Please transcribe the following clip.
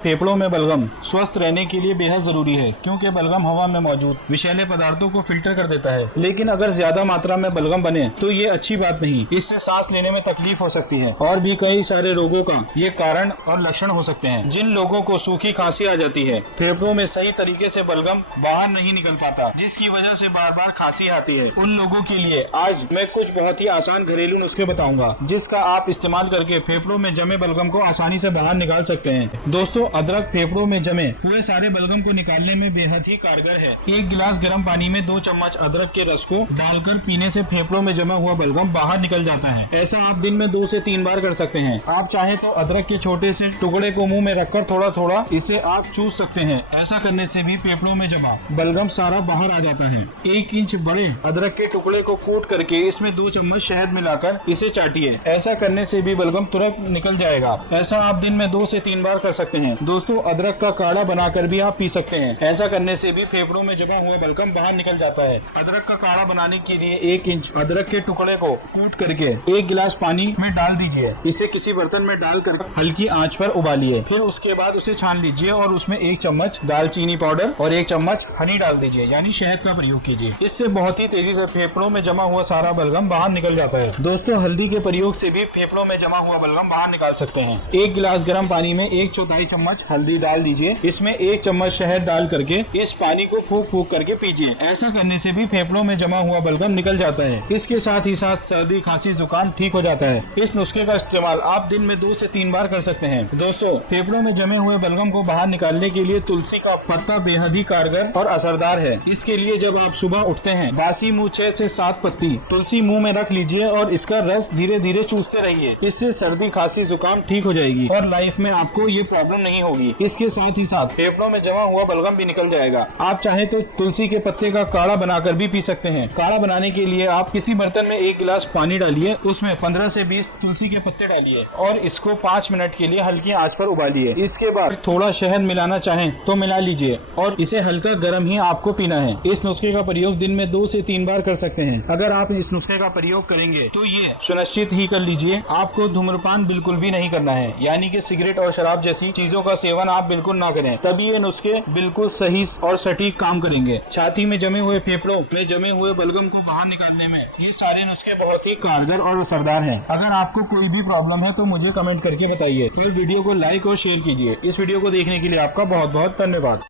फेफड़ों में बलगम स्वस्थ रहने के लिए बेहद जरूरी है, क्योंकि बलगम हवा में मौजूद विषैले पदार्थों को फिल्टर कर देता है। लेकिन अगर ज्यादा मात्रा में बलगम बने तो ये अच्छी बात नहीं, इससे सांस लेने में तकलीफ हो सकती है और भी कई सारे रोगों का ये कारण और लक्षण हो सकते हैं। जिन लोगों को सूखी खांसी आ जाती है, फेफड़ों में सही तरीके से बलगम बाहर नहीं निकल पाता, जिसकी वजह से बार बार खांसी आती है, उन लोगों के लिए आज मैं कुछ बहुत ही आसान घरेलू नुस्खे बताऊंगा, जिसका आप इस्तेमाल करके फेफड़ों में जमे बलगम को आसानी से बाहर निकाल सकते हैं। दोस्तों, अदरक फेफड़ों में जमे हुए सारे बलगम को निकालने में बेहद ही कारगर है। एक गिलास गर्म पानी में 2 चम्मच अदरक के रस को डालकर पीने से फेफड़ों में जमा हुआ बलगम बाहर निकल जाता है। ऐसा आप दिन में 2 से 3 बार कर सकते हैं। आप चाहे तो अदरक के छोटे से टुकड़े को मुंह में रखकर थोड़ा थोड़ा इसे आप चूस सकते हैं। ऐसा करने से भी फेफड़ों में जमा बलगम सारा बाहर आ जाता है। 1 इंच बड़े अदरक के टुकड़े को कूट करके इसमें 2 चम्मच शहद मिलाकर इसे चाटिए। ऐसा करने से भी बलगम तुरंत निकल जाएगा। ऐसा आप दिन में 2 से 3 बार कर सकते हैं। दोस्तों, अदरक का काढ़ा बनाकर भी आप पी सकते हैं। ऐसा करने से भी फेफड़ों में जमा हुआ बलगम बाहर निकल जाता है। अदरक का काढ़ा बनाने के लिए 1 इंच अदरक के टुकड़े को कूट करके 1 गिलास पानी में डाल दीजिए। इसे किसी बर्तन में डालकर हल्की आंच पर उबालिए। फिर उसके बाद उसे छान लीजिए और उसमें 1 चम्मच दालचीनी पाउडर और 1 चम्मच हनी डाल दीजिए, यानी शहद का प्रयोग कीजिए। इससे बहुत ही तेजी से फेफड़ों में जमा हुआ सारा बलगम बाहर निकल जाता है। दोस्तों, हल्दी के प्रयोग से भी फेफड़ों में जमा हुआ बलगम बाहर निकाल सकते हैं। 1 गिलास गर्म पानी में 1/4 चम्मच हल्दी डाल दीजिए। इसमें 1 चम्मच शहद डाल करके इस पानी को फूंक फूंक करके पीजिए। ऐसा करने से भी फेफड़ों में जमा हुआ बलगम निकल जाता है। इसके साथ ही साथ सर्दी, खांसी, जुकाम ठीक हो जाता है। इस नुस्खे का इस्तेमाल आप दिन में 2 से 3 बार कर सकते हैं। दोस्तों, फेफड़ों में जमे हुए बलगम को बाहर निकालने के लिए तुलसी का पत्ता बेहद ही कारगर और असरदार है। इसके लिए जब आप सुबह उठते हैं, बासी मुंह 6 से 7 पत्ती तुलसी मुंह में रख लीजिए और इसका रस धीरे धीरे चूसते रहिए। इससे सर्दी, खांसी, जुकाम ठीक हो जाएगी और लाइफ में आपको ये प्रॉब्लम नहीं होगी। इसके साथ ही साथ फेफड़ों में जमा हुआ बलगम भी निकल जाएगा। आप चाहे तो तुलसी के पत्ते का काढ़ा बनाकर भी पी सकते हैं। काढ़ा बनाने के लिए आप किसी बर्तन में 1 गिलास पानी डालिए, उसमें 15 से 20 तुलसी के पत्ते डालिए और इसको 5 मिनट के लिए हल्की आंच पर उबालिए। इसके बाद थोड़ा शहद मिलाना चाहें तो मिला लीजिए और इसे हल्का गर्म ही आपको पीना है। इस नुस्खे का प्रयोग दिन में 2 से 3 बार कर सकते हैं। अगर आप इस नुस्खे का प्रयोग करेंगे तो ये सुनिश्चित ही कर लीजिए आपको धूम्रपान बिल्कुल भी नहीं करना है, यानी कि सिगरेट और शराब जैसी चीजों का सेवन आप बिल्कुल ना करें। तभी ये नुस्खे बिल्कुल सही और सटीक काम करेंगे। छाती में जमे हुए, फेफड़ों में जमे हुए बलगम को बाहर निकालने में ये सारे नुस्खे बहुत ही कारगर और असरदार हैं। अगर आपको कोई भी प्रॉब्लम है तो मुझे कमेंट करके बताइए। फिर वीडियो को लाइक और शेयर कीजिए। इस वीडियो को देखने के लिए आपका बहुत बहुत धन्यवाद।